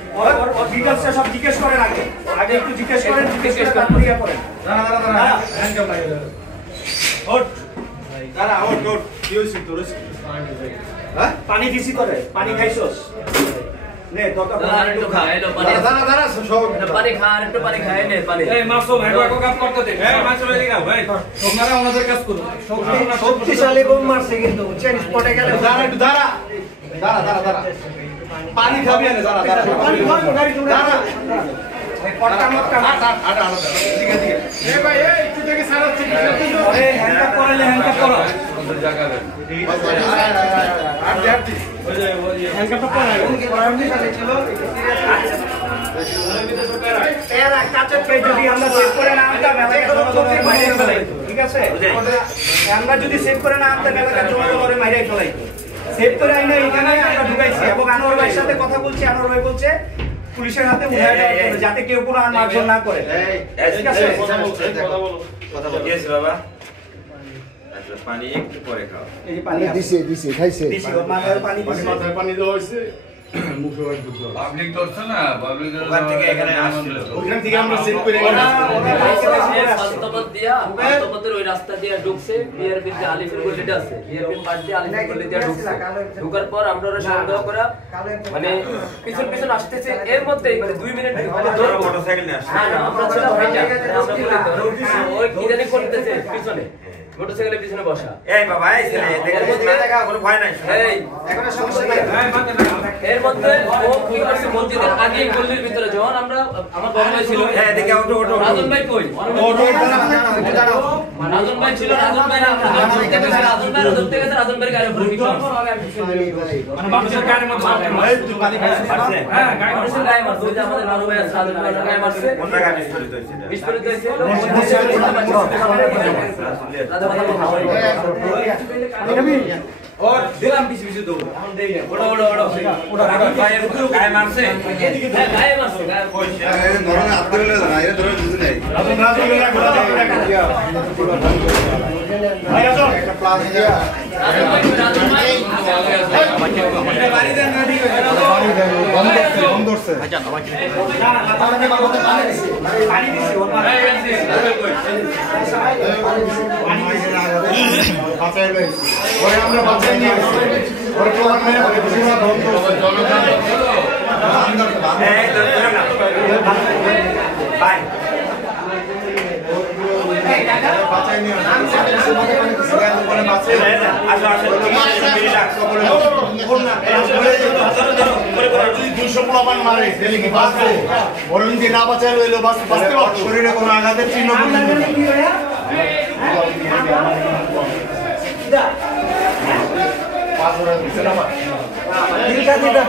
और डिटेल्स सब জিজ্ঞেস করেন আগে আগে একটু জিজ্ঞেস করেন জিজ্ঞেস করে তারপর ইয়া করেন দাঁড়া হ্যান্ড কাপ লাগিয়ে ওঠ দাঁড়া ওঠ কি হইছে তোর হ্যাঁ পানি দিছি তোরে পানি খাইছস নে দরকার পড়লে একটু খা দাঁড়া সব পানি খা আর একটু পানি খায় নে পানি এই মাসুম একটু কাজ করতে দে এই মাসুম এদিকে ভাই তোমরা ওনাদের কাজ করো শক্তিশালী বোম মারছে কিন্তু চেঞ্জ স্পটে গেলে দাঁড়া पानी खाबी है जरा पानी खाओ गाड़ी दारा पटका मत का आटा ठीक है ए भाई ए चुटे के सारा चीज ए हैंड अप करो अंदर जगह दे हैंड अप करो हमने चले चलो এরা কাচের পে যদি আমরা সেভ করে না আনতে ঠিক আছে আমরা যদি সেভ করে না আনতে মেলাকা জমা করে মাইরাই ফেলাই সেভ করে আইনা এখানে আমরা ঢুকাইছি এবং আনোয়ার ভাইয়ের সাথে কথা বলছি আনোয়ার ভাই বলছে পুলিশের হাতে উঠায় দেওয়ার জন্য যাতে কেউ কোনো আর মারধর না করে ঠিক আছে কথা বল ইয়েস বাবা আচ্ছা পানি একটু পরে খাও এই যে পানি দিছি খাইছে দিছি মাথায় পানি দিছি মাথায় পানি দেওয়া হইছে মুখে ওই দুধ পাবলিক দর্শন না পাবলিক ওখান থেকে এখানে আসছিল ওখান থেকে আমরা সেভ করে পাঁচতপত দিয়া পাঁচতপতের ওই রাস্তা দিয়ে ঢুকছে বিআরপি যে আলিপুর গলিটা আছে বিআরপি পাশ দিয়ে আলিপুর গলি দিয়ে ঢুকছে ঢোকার পর আমরা ওরা সন্দেহ করা মানে পিছন আসতেছে এর মধ্যে মানে 2 মিনিট ধরে মোটরসাইকেল নিয়ে আসছে না আমরা ছিল ভাইটা আমরা বলি ওই কি জানি করতেছে পিছনে মোটরসাইকেলের পিছনে বসা এই বাবা এই ছেলে দেখা কোনো ভয় নাই এই এখন সমস্যা নাই এর মধ্যে ও কি করছে মসজিদের আগে গলির ভিতরে যখন আমরা আমার বড় ভাই ছিল হ্যাঁ দেখে ওঠো রাজন ভাই কই ওঠো দাঁড়াও রাজন ভাই ছিল রাজন ভাই রাজন ভাই গাড়ির উপরে কি করছে মানে মানুষের গাড়ির মধ্যে এই তুই পানি খাইছিস হ্যাঁ মানুষের গায়ে মারছে যে আমাদের বড় ভাই আছে রাজন ভাই গায়ে মারছে কোন জায়গায় বিস্ফোরিত হইছে और दिलाम पीछे पीछे दो हम दे गए बड़ा भाई गाय मारसे गाय मारसे गाय कोई अरे नरने हाथ धरे ले ना ये धरे কিছু নাই রাজন ले ঘোড়া দিয়া ভাই রাজন একটা প্লাস দিয়া রাজন ভাই আমাকে বাড়ি দেন না ঠিক আছে বন্ধ করছে আচ্ছা আমাকে না মাথাতে বাবুতে পানি দিছি ওর মাথায় দিছি পানি দিছি বাঁচাই লইছি ওরে আমরা বাঁচাই নিয়ে গেছি ওরে প্রমাণ মেরে বলে দিছি না বন্ধ জনগণ এই ধরে না ভাই বাঁচাই নিয়ে আসছে মধ্যে পানি দিছি ওরে বাঁচাই আসো রিল্যাক্স করে কোন না করে যদি 200 পোলাপান মারে তাহলে কি বাঁচবে বরং যে না বাঁচাই লইলো বাঁচতে পারবে শরীরে কোনো আঘাতের চিহ্ন পর্যন্ত পাঁচ ওরা দিছে না দিলটা